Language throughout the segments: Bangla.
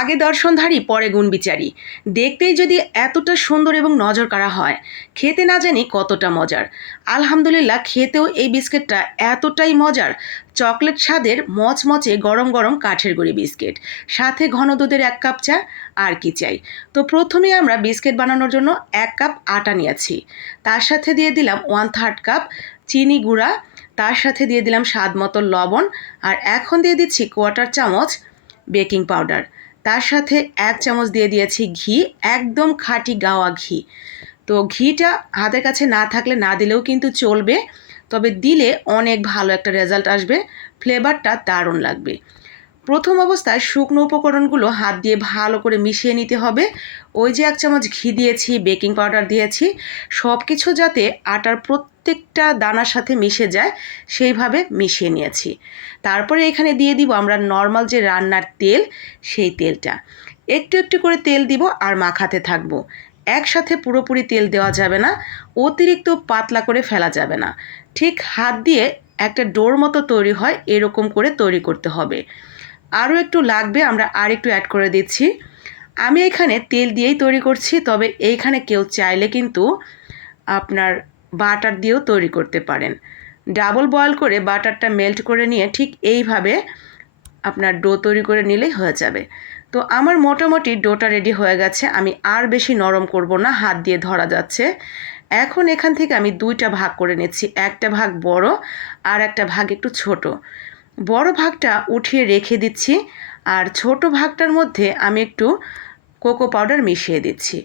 আগে দর্শনধারী, পরে গুণবিচারী দেখতেই যদি এতটা সুন্দর এবং নজর কাড়া হয়, খেতে না জানি কতটা মজার। আলহামদুলিল্লাহ, খেতেও এই বিস্কিটটা এতটাই মজার। চকলেট স্বাদের মচমচে গরম গরম কাঠের গুঁড়ি বিস্কিট। সাথে ঘন দুধের এক কাপ চা, আর কি চাই? তো প্রথমে আমরা বিস্কিট বানানোর জন্য এক কাপ আটা নিয়েছি। তার সাথে দিয়ে দিলাম ওয়ান থার্ড কাপ চিনি গুঁড়া। তার সাথে দিয়ে দিলাম স্বাদ মতো লবণ। আর এখন দিয়ে দিচ্ছি কোয়াটার চামচ বেকিং পাউডার তার সাথে এক চামচ দিয়ে দিয়েছি ঘি, একদম খাঁটি গাওয়া ঘি। তো ঘিটা হাতের কাছে না থাকলে না দিলেও কিন্তু চলবে, তবে দিলে অনেক ভালো একটা রেজাল্ট আসবে ফ্লেভারটা দারুণ লাগবে। প্রথম অবস্থায় শুকনো উপকরণগুলো হাত দিয়ে ভালো করে মিশিয়ে নিতে হবে। ওই যে এক চামচ ঘি দিয়েছি, বেকিং পাউডার দিয়েছি। সব কিছু যাতে আটার প্রত্যেকটা দানার সাথে মিশে যায়, সেইভাবে মিশিয়ে নিয়েছি। তারপরে এখানে দিয়ে দিব আমরা নর্মাল যে রান্নার তেল, সেই তেলটা। একটু একটু করে তেল দিব আর মাখাতে থাকব। একসাথে পুরোপুরি তেল দেওয়া যাবে না, অতিরিক্ত পাতলা করে ফেলা যাবে না। ঠিক হাত দিয়ে একটা ডোর মতো তৈরি হয়, এরকম করে তৈরি করতে হবে। আরও একটু লাগবে, আমরা আর একটু অ্যাড করে দিচ্ছি। আমি এখানে তেল দিয়েই তৈরি করছি, তবে এইখানে কেউ চাইলে কিন্তু আপনার বাটার দিয়েও তৈরি করতে পারেন। ডাবল বয়েল করে বাটারটা মেল্ট করে নিয়ে ঠিক এইভাবে আপনার ডো তৈরি করে নিলেই হয়ে যাবে। তো আমার মোটামুটি ডোটা রেডি হয়ে গেছে, আমি আর বেশি নরম করব না, হাত দিয়ে ধরা যাচ্ছে। এখন এখান থেকে আমি দুইটা ভাগ করে নিচ্ছি, একটা ভাগ বড় আর একটা ভাগ একটু ছোট। বড় ভাগটা উঠিয়ে রেখে দিচ্ছি আর ছোট ভাগটার মধ্যে আমি একটু কোকো পাউডার মিশিয়ে দিচ্ছি।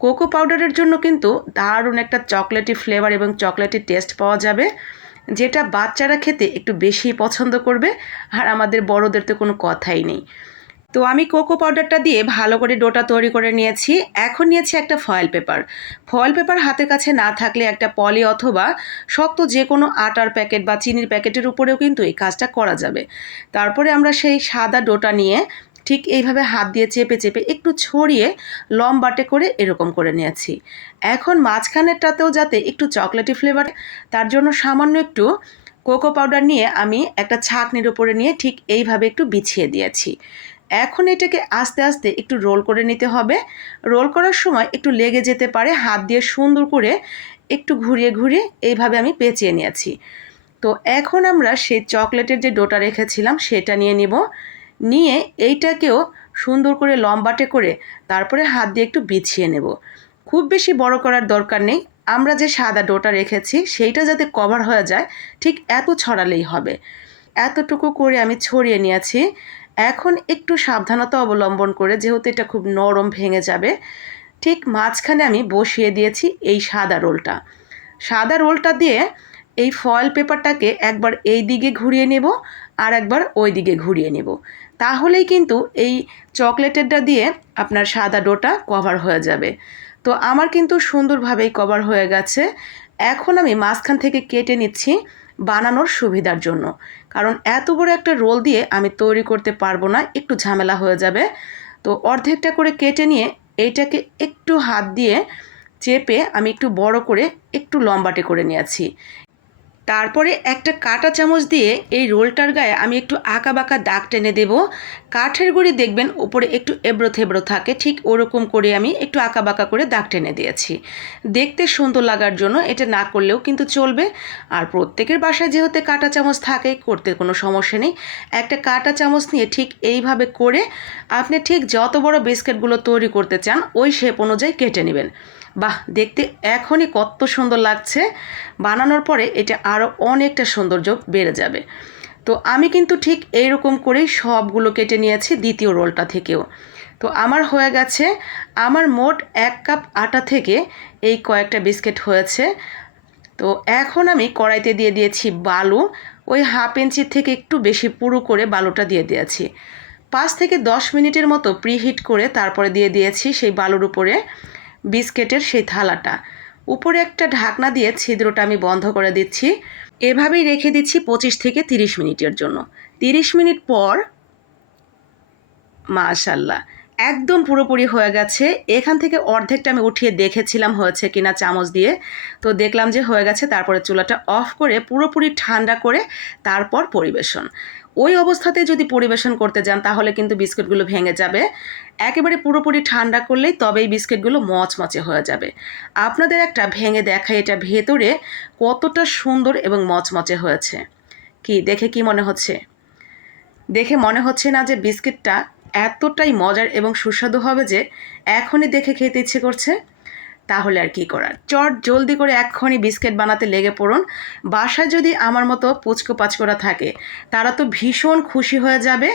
কোকো পাউডারের জন্য কিন্তু দারুণ একটা চকলেটি ফ্লেভার এবং চকলেটি টেস্ট পাওয়া যাবে, যেটা বাচ্চারা খেতে একটু বেশি পছন্দ করবে আর আমাদের বড়দের তো কোনো কথাই নেই। তো আমি কোকো পাউডারটা দিয়ে ভালো করে ডোটা তৈরি করে নিয়েছি। এখন নিয়েছি একটা ফয়েল পেপার। ফয়েল পেপার হাতের কাছে না থাকলে একটা পলি অথবা শক্ত যে কোনো আটার প্যাকেট বা চিনির প্যাকেটের উপরেও কিন্তু এই কাজটা করা যাবে। তারপরে আমরা সেই সাদা ডোটা নিয়ে ঠিক এইভাবে হাত দিয়ে চেপে চেপে একটু ছড়িয়ে লম্বাটে করে এরকম করে নিয়েছি। এখন মাঝখানেরটাতেও যাতে একটু চকলেটি ফ্লেভার তার জন্য সামান্য একটু কোকো পাউডার নিয়ে আমি একটা ছাঁকনির উপরে নিয়ে ঠিক এইভাবে একটু বিছিয়ে দিয়েছি। এখন এটাকে আস্তে আস্তে একটু রোল করে নিতে হবে। রোল করার সময় একটু লেগে যেতে পারে, হাত দিয়ে সুন্দর করে একটু ঘুরিয়ে ঘুরিয়ে এইভাবে আমি পেঁচিয়ে নিয়েছি। তো এখন আমরা সেই চকলেটের যে ডোটা রেখেছিলাম সেটা নিয়ে নিব। নিয়ে এইটাকেও সুন্দর করে লম্বাটে করে তারপরে হাত দিয়ে একটু বিছিয়ে নেব। খুব বেশি বড় করার দরকার নেই। আমরা যে সাদা ডোটা রেখেছি সেইটা যাতে কভার হয়ে যায়, ঠিক এত ছড়ালেই হবে। এতটুকু করে আমি ছড়িয়ে নিয়েছি। এখন একটু সাবধানতা অবলম্বন করে, যেহেতু এটা খুব নরম ভেঙে যাবে, ঠিক মাঝখানে আমি বসিয়ে দিয়েছি এই সাদা রোলটা। সাদা রোলটা দিয়ে এই ফয়েল পেপারটাকে একবার এই দিকে ঘুরিয়ে নেব আর একবার ওই দিকে ঘুরিয়ে নেব। তাহলেই কিন্তু এই চকলেটেরটা দিয়ে আপনার সাদা ডোটা কভার হয়ে যাবে। তো আমার কিন্তু সুন্দরভাবেই কভার হয়ে গেছে। এখন আমি মাঝখান থেকে কেটে নিচ্ছি। বানানোর সুবিধার জন্য। কারণ এত বড় একটা রোল দিয়ে আমি তৈরি করতে পারব না, একটু ঝামেলা হয়ে যাবে। তো অর্ধেকটা করে কেটে নিয়ে এইটাকে একটু হাত দিয়ে চেপে আমি একটু বড় করে একটু লম্বাটে করে নিয়েছি। তারপরে একটা কাটা চামচ দিয়ে এই রোলটার গায়ে আমি একটু আঁকা বাঁকা দাগ টেনে দেব। কাঠের গুঁড়ি দেখবেন ওপরে একটু এবড়ো থেবড়ো থাকে, ঠিক ওরকম করে আমি একটু আঁকা বাঁকা করে দাগ টেনে দিয়েছি। দেখতে সুন্দর লাগার জন্য এটা না করলেও কিন্তু চলবে। আর প্রত্যেকের বাসায় যেহেতু কাটা চামচ থাকে করতে কোনো সমস্যা নেই। একটা কাটা চামচ নিয়ে ঠিক এইভাবে করে আপনি ঠিক যত বড় বিস্কিটগুলো তৈরি করতে চান, ওই শেপ অনুযায়ী কেটে নেবেন। বাহ, দেখতে এখনই কত সুন্দর লাগছে। বানানোর পরে এটা আরও অনেকটা সৌন্দর্য বেড়ে যাবে। তো আমি কিন্তু ঠিক এইরকম করেই সবগুলো কেটে নিয়েছি দ্বিতীয় রোলটা থেকেও। তো আমার হয়ে গেছে, আমার মোট এক কাপ আটা থেকে এই কয়েকটা বিস্কিট হয়েছে। তো এখন আমি কড়াইতে দিয়ে দিয়েছি বালু, ওই হাফ ইঞ্চির থেকে একটু বেশি পুরো করে বালুটা দিয়ে দিয়েছি। পাঁচ থেকে দশ মিনিটের মতো প্রিহিট করে তারপরে দিয়ে দিয়েছি সেই বালুর উপরে। বিস্কেটের সেই থালাটা। উপরে একটা ঢাকনা দিয়ে ছিদ্রটা আমি বন্ধ করে দিচ্ছি। এভাবেই রেখে দিচ্ছি পঁচিশ থেকে তিরিশ মিনিটের জন্য। তিরিশ মিনিট পর, মাশাল্লাহ। একদম পুরোপুরি হয়ে গেছে। এখান থেকে অর্ধেকটা আমি উঠিয়ে দেখেছিলাম হয়েছে কিনা চামচ দিয়ে। তো দেখলাম যে হয়ে গেছে, তারপরে চুলাটা অফ করে পুরোপুরি ঠান্ডা করে তারপর পরিবেশন। ওই অবস্থাতে যদি পরিবেশন করতে যান, তাহলে কিন্তু বিস্কুটগুলো ভেঙে যাবে। একেবারে পুরোপুরি ঠান্ডা করলেই তবেই বিস্কিটগুলো মচমচে হয়ে যাবে। আপনাদের একটা ভেঙে দেখা এটা ভেতরে কতটা সুন্দর এবং মচমচে হয়েছে। কি, দেখে কি মনে হচ্ছে? দেখে মনে হচ্ছে না যে বিস্কিটটা এতটাই মজার এবং সুস্বাদু হবে যে এখনই দেখে খেতে ইচ্ছে করছে। তাহলে আর কি করার? চট জলদি করে এক্ষুনি বিস্কিট বানাতে লেগে পড়ুন। বাসায় যদি আমার মতো পুচকো পাচকোরা থাকে, তারা তো ভীষণ খুশি হয়ে যাবে।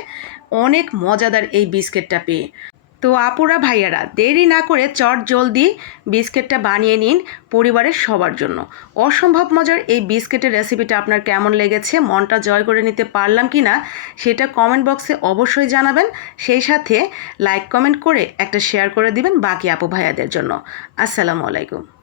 অনেক মজাদার এই বিস্কিটটা পেয়ে। তো আপুরা ভাইয়ারা, দেরি না করে চট জলদি বিস্কিটটা বানিয়ে নিন পরিবারের সবার জন্য। অসম্ভব মজার এই বিস্কিটের রেসিপিটা আপনার কেমন লেগেছে, মনটা জয় করে নিতে পারলাম কি না সেটা কমেন্ট বক্সে অবশ্যই জানাবেন। সেই সাথে লাইক কমেন্ট করে একটা শেয়ার করে দিবেন বাকি আপু ভাইয়াদের জন্য। আসসালামু আলাইকুম।